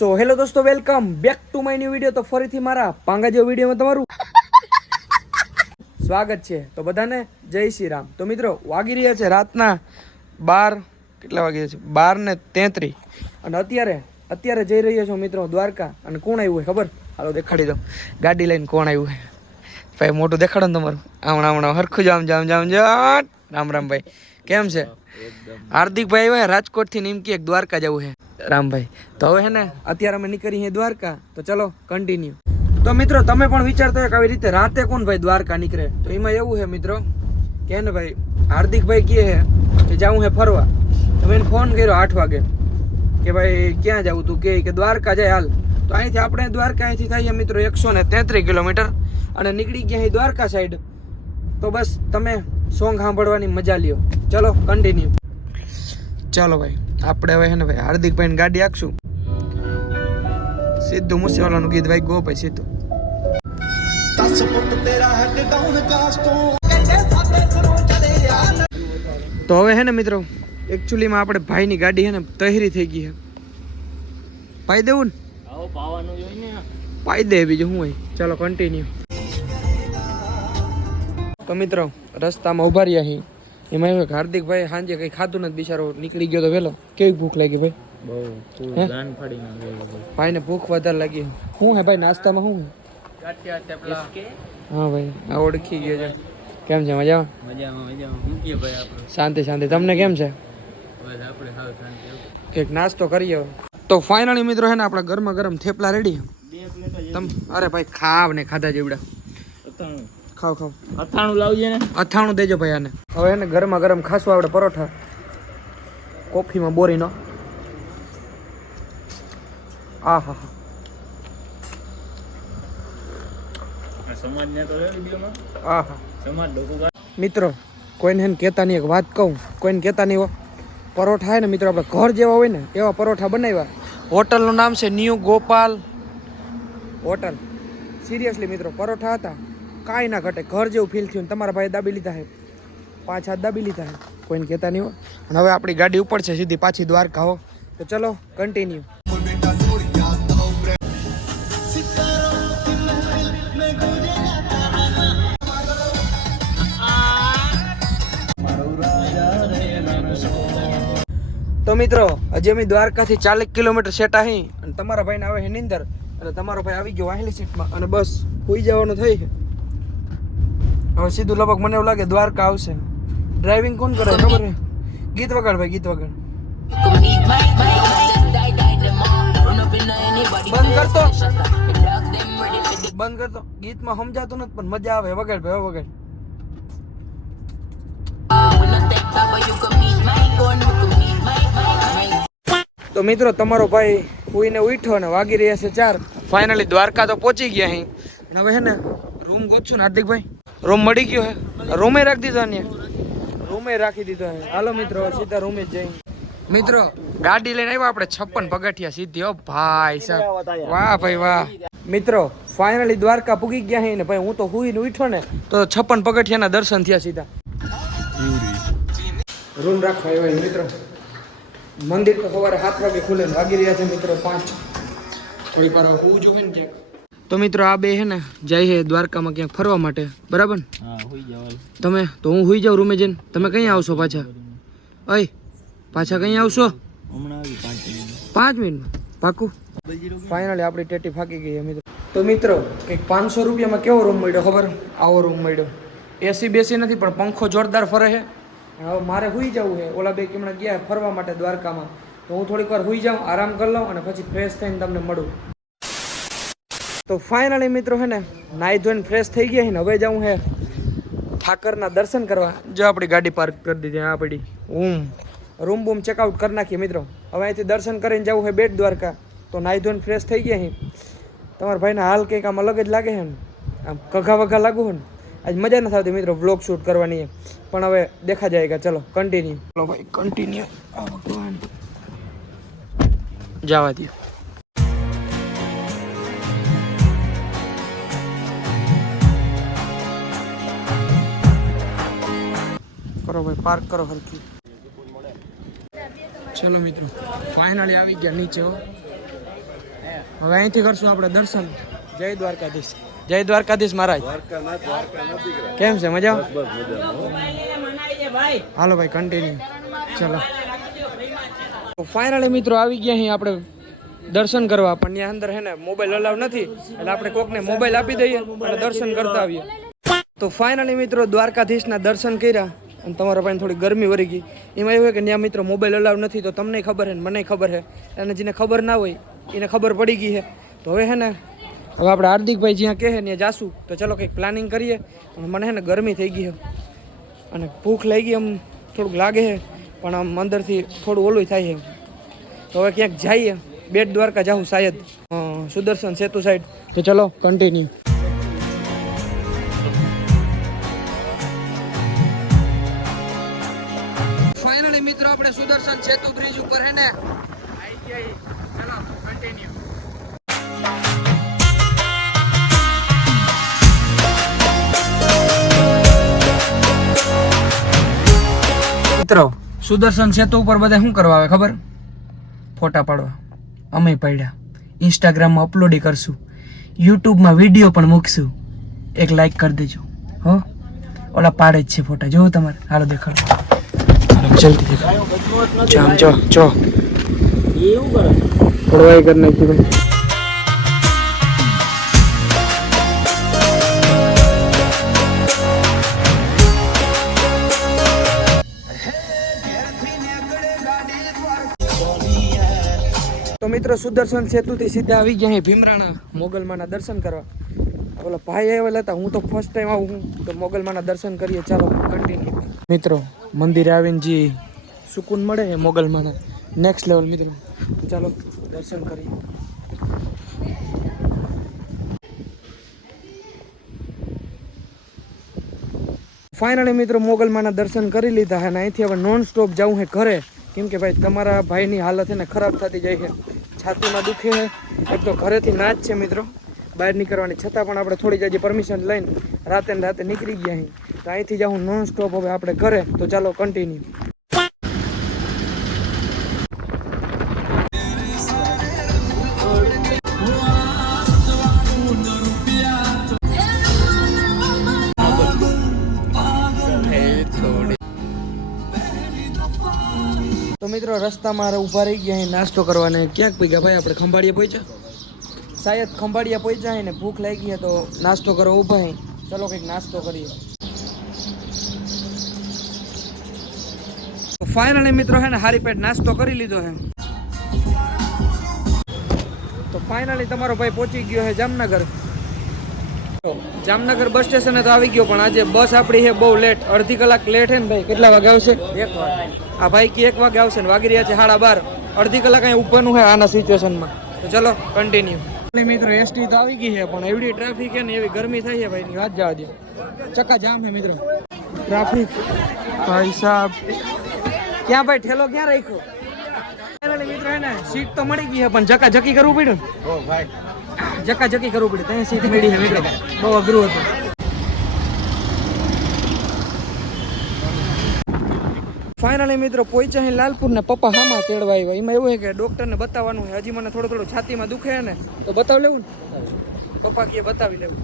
So hello દોસ્તો, welcome back to my new video. તો ફરીથી મારા પાંગા જેવો વિડીયોમાં તમારું સ્વાગત છે. તો બધાને જય શ્રી રામ. તો મિત્રો વાગી રહ્યા છે રાતના 12, કેટલા વાગ્યા છે 12:33 અને અત્યારે જઈ રહ્યો છું મિત્રો દ્વારકા. અને કોણ આવ્યું ખબર? હાલો દેખાડી દો ગાડી લઈને કોણ આવ્યું છે. ભાઈ મોટું દેખાડો ને તમારું. હમણાં હરખું જામ રામભાઈ કેમ છે? હાર્દિકભાઈ આવ્યા રાજકોટથી નિમકી એક દ્વારકા જવું છે રામભાઈ. તો હવે હે ને અત્યારે અમે નીકળી છીએ દ્વારકા. તો ચલો કન્ટિન્યુ. તો મિત્રો તમે પણ વિચારતા હોય કે આવી રીતે રાતે કોણ ભાઈ દ્વારકા નીકળે? તો એમાં એવું છે મિત્રો કે ને ભાઈ હાર્દિકભાઈ કહે છે કે જાઉં હે ફરવા. તો મેં ફોન કર્યો 8 વાગે કે ભાઈ ક્યાં જવું? તું કે દ્વારકા જાય હાલ. તો અહીંથી આપણે દ્વારકા અહીંથી થાય મિત્રો 133 કિલોમીટર અને નીકળી ગયા અહીં દ્વારકા સાઈડ. તો બસ તમે સોંગ સાંભળવાની મજા લ્યો. ચલો કન્ટિન્યુ. ચાલો ભાઈ આપણે હવે હે ને ભાઈ હાર્દિકભાઈની ગાડી આખશું. સીધું મૂસેવાલાનું ગીત ભાઈ ગો ભાઈ સીધું. તો હવે હે ને મિત્રો એકચ્યુઅલીમાં આપણે ભાઈની ગાડી હે ને તહેરી થઈ ગઈ છે. પાઈ દેવું ને? પાઈ દે, બીજું શું હોય. ચાલો કન્ટિન્યુ. તો મિત્રો રસ્તામાં ઉભા રહ્યા અહીં. એમાં એવું હાર્દિકભાઈ સાંજે કઈ ખાધું નથી, બિચારો નીકળી ગયો તો વેલો. કેવી ભૂખ લાગી ભાઈ? ભાઈ ને ભૂખ વધારે લાગી. શું હે ભાઈ નાસ્તામાં? શું? હા ભાઈ આ ઓળખી ગયો છે. કેમ છે? મજામાં? શાંતિ. તમને કેમ છે? કંઈક નાસ્તો કરીએ. તો ફાઇનલી મિત્રો હે ને આપણા ગરમા ગરમ થેપલા રેડી. અરે ભાઈ ખાવ ને ખાધા જેવડા. ખાવ અથાણું લાવજે ને. અથાણું દેજો ભાઈ આને. હવે એને ગરમા ગરમ ખાસવા આપણે પરોઠા કોફીમાં બોરીનો. આહા મિત્રો કોઈને હેને કહેતા નહીં. એક વાત કહું, કોઈને કહેતા નહીં. પરોઠા હે ને મિત્રો આપણે ઘર જેવા હોય ને એવા પરોઠા બનાવ્યા. હોટલનું નામ છે ન્યૂ ગોપાલ હોટલ. સિરિયસલી મિત્રો પરોઠા હતા કાંઈ ના ઘટે. ઘર જેવું ફીલ થયું. તમારા ભાઈ દાબી લીધા છે, 5 હાથ દાબી લીધા છે. કોઈને કહેતા નહીં હો. અને હવે આપણી ગાડી ઉપર છે સીધી પાછી દ્વારકા હો. તો ચલો કન્ટિન્યુ. તો મિત્રો હજી અમે દ્વારકાથી 40 કિલોમીટર સેટ અહીં અને તમારા ભાઈને આવે છે નીંદર અને તમારો ભાઈ આવી ગયો વાહેલી સીટમાં અને બસ સુઈ જવાનું થઈ છે. હવે સીધું લગભગ મને એવું લાગે દ્વારકા આવશે. ડ્રાઇવિંગ કોણ કરે ખબર છે? ગીત વગાડ ભાઈ, ગીત વગાડ. બંધ કરતો. ગીતમાં સમજાતું નથી પણ મજા આવે. વગાડ ભાઈ વગાડ. તો મિત્રો તમારો ભાઈ હુઈને ઉઠ્યો ને વાગી રહ્યા છે 4. ફાઇનલી દ્વારકા તો પહોંચી ગયા અહીં. અને હવે હે ને રૂમ ગોતશું ને હાર્દિકભાઈ. રૂમ મળી ગયો હે. રૂમે રાખી દીધો ને? રૂમે રાખી દીધો હે. હાલો મિત્રો સીધા રૂમે જ જઈ. મિત્રો ગાડી લઈને આવ્યા આપણે 56 પગથિયા સીધી. હો ભાઈ સાહેબ, વાહ ભાઈ વાહ. મિત્રો ફાઇનલી દ્વારકા પૂગી ગયા હે ને ભાઈ. હું તો હુઈને ઉઠ્યો ને તો 56 પગથિયાના દર્શન થયા સીધા. રૂમ રાખવા આવ્યા મિત્રો. મંદિર તો સવારે 7 વાગે ખુલે. વાગી રહ્યા છે મિત્રો 5. થોડી વાર હું જોવે ને ક્યાંક. તો મિત્રો આ બે હે ને જાય છે દ્વારકામાં ક્યાંક ફરવા માટે, બરાબર ને? તમે તો હું હુઈ જાઉં રૂમે જઈને. તમે કઈ આવશો પાછા? ઓય પાછા કઈ આવશો? 5 મિનિટ પાકું. ફાઇનલી આપણી ટેટી ફાકી ગઈ મિત્રો. તો મિત્રો કંઈક 500 રૂપિયામાં કેવો રૂમ મળ્યો ખબર? આવો રૂમ મળ્યો. એસી બેસી નથી પણ પંખો જોરદાર ફરે છે. હવે મારે હુઈ જવું છે. ઓલા બે કેમણા ગયા ફરવા માટે દ્વારકામાં. તો હું થોડીક વાર હુઈ જાઉં, આરામ કરી લઉં અને પછી ફ્રેશ થઈને તમને મળું. તો ફાઇનલી મિત્રો હે ને નાહી ધોઈને ફ્રેશ થઈ ગયા છે ને હવે જાઉં હે ઠાકરના દર્શન કરવા. જો આપણી ગાડી પાર્ક કરી દીધી આ પડી. રૂમ બૂમ ચેકઆઉટ કરી નાખીએ મિત્રો. હવે અહીંથી દર્શન કરીને જવું છે બેટ દ્વારકા. તો નાહી ધોઈને ફ્રેશ થઈ ગયા છે. તમારા ભાઈના હાલ કંઈક આમ અલગ જ લાગે છે ને, આમ કઘા વઘા લાગુ છે ને. આજ મજા નથી આવતી મિત્રો વ્લોગ શૂટ કરવાની. પણ હવે દેખા જાયગા. ચલો કન્ટિન્યુ. ચલો ભાઈ કન્ટિન્યુ. ભગવાન જવા દો. કરો ભાઈ, પાર્ક કરો હરખી. ચલો મિત્રો ફાઇનલી આવી ગયા નીચે. હવે અહીંથી કરશું આપણે દર્શન. જય દ્વારકાધીશ. જય દ્વારકાધીશ મહારાજ. કેમ છે મજા? હાલો ભાઈ કન્ટિન્યુ. ચલો ફાઇનલી મિત્રો આવી ગયા અહીં આપણે દર્શન કરવા, પણ ત્યાં અંદર હે ને મોબાઈલ અલાવ નથી, એટલે આપણે કોકને મોબાઈલ આપી દઈએ અને દર્શન કરતા આવીએ. તો ફાઇનલી મિત્રો દ્વારકાધીશના દર્શન કર્યા અને તમારા પાસે થોડી ગરમી વળી ગઈ. એમાં એવું હોય કે ત્યાં મિત્રો મોબાઈલ અલાવ નથી, તો તમને ખબર છે ને મને ખબર છે, અને જેને ખબર ના હોય એને ખબર પડી ગઈ છે. તો હવે હે ને હવે આપણે હાર્દિકભાઈ જ્યાં કહે ત્યાં જાશું. તો ચલો કંઈક પ્લાનિંગ કરીએ. અને મને હે ને ગરમી થઈ ગઈ છે અને ભૂખ લાગી ગઈ, આમ થોડુંક લાગે છે, પણ આમ અંદરથી થોડું ઓલું થાય છે. તો હવે ક્યાંક જઈએ, બેટ દ્વારકા જાઉં શાયદ, સુદર્શન સેતુ સાઈડ. તો ચલો કન્ટિન્યુ. ફાઇનલી મિત્રો આપણે સુદર્શન સેતુ બ્રિજ ઉપર હે ને આવી ગયા. ચલો કન્ટિન્યુ. મિત્રો સુદર્શન સેતુ ઉપર બધા શું કરવા આવે ખબર? ફોટા પાડવા. અમે પડ્યા ઇન્સ્ટાગ્રામમાં અપલોડ કરશું, યુટ્યુબમાં વિડીયો પણ મૂકશું. એક લાઈક કરી દેજો હો. ઓલા પાડે જ છે ફોટા, જોવો તમારે. હાલો દેખાડો, જલ્દી દેખાડો. જામ જો જો એવું કરે પડવાઈ કરી નાખી ભાઈ. તો મિત્રો સુદર્શન સેતુથી સીધા આવી ગયા અહીં ભીમરાણા મોગલમાના દર્શન કરવા. ઓલા ભાઈ આવેલા હતા, હું તો ફર્સ્ટ ટાઈમ આવું હું, તો મોગલમાના દર્શન કરીએ. ચાલો કન્ટિન્યુ. મિત્રો મંદિરે આવીને જે સુકૂન મળે એ મોગલમાના નેક્સ્ટ લેવલ મિત્રો. ચાલો દર્શન કરીએ. ફાઇનલી મિત્રો મોગલમાના દર્શન કરી લીધા અને અહીંથી હવે નોન સ્ટોપ જવું છે ઘરે. કેમ કે ભાઈ તમારા ભાઈની હાલત છે ને ખરાબ થતી જાય છે, છાતીમાં દુખે છે. એક તો ઘરેથી ના જ છે મિત્રો બહાર નીકળવાની, છતાં પણ આપણે થોડી જજી પરમિશન લઈને રાતે ને રાતે નીકળી ગયા અહીં. તો અહીંથી જાઉં નોન સ્ટોપ હવે આપણે ઘરે. તો ચાલો કન્ટિન્યુ. તો મિત્રો રસ્તામાં ઊભા રહી ગયા અહીં નાસ્તો કરવાને. ક્યાંક પગ્યા ભાઈ આપણે? ખંભાળિયા પહોંચ્યા, શાયદ ખંભાળિયા પહોંચ્યા ને ભૂખ લાગી તો નાસ્તો કરવા ઊભા અહીં. ચલો કંઈક નાસ્તો કરીએ. તો ફાઇનલી મિત્રો હે ને હારી પેટ નાસ્તો કરી લીધો છે. તો ફાઇનલી તમારો ભાઈ પહોંચી ગયો છે જામનગર. જામનગર બસ સ્ટેશને તો આવી ગયો, પણ આજે બસ આપણી છે બહુ લેટ, અડધી કલાક લેટ છે ને ભાઈ. કેટલા વાગે આવશે? 1 વાગે. આ ભાઈ કે 1 વાગે આવશે ને વાગી રહ્યા છે 12:30. અડધી કલાક અહીં ઉપરનું છે આના સિચ્યુએશનમાં. તો ચલો કન્ટિન્યુ. મિત્રો એસટી તો આવી ગઈ છે, પણ એવડી ટ્રાફિક છે ને એવી ગરમી થઈ છે ભાઈ ની વાત જવા દે. ચક્કા જામ છે મિત્રો, ટ્રાફિક ભાઈ સાહેબ. ક્યાં ભાઈ ઠેલો ક્યાં રાખ્યો? મિત્રો હે ને સીટ તો મળી ગઈ છે, પણ જકી કરવું પડ્યું. ઓ ભાઈ જકી કરવું પડ્યું. ત્યાં સીટ મળી છે મિત્રો, બહુ અઘરું હતું. ફાઇનલી મિત્રો પહોંચ્યા અહીં લાલપુર ને પપ્પા હામાં તેડવા આવ્યા. એમાં એવું છે કે ડોક્ટરને બતાવવાનું છે. હજી મને થોડું થોડું છાતીમાં દુખે ને, તો બતાવી લેવું ને. પપ્પા કહે બતાવી લેવું.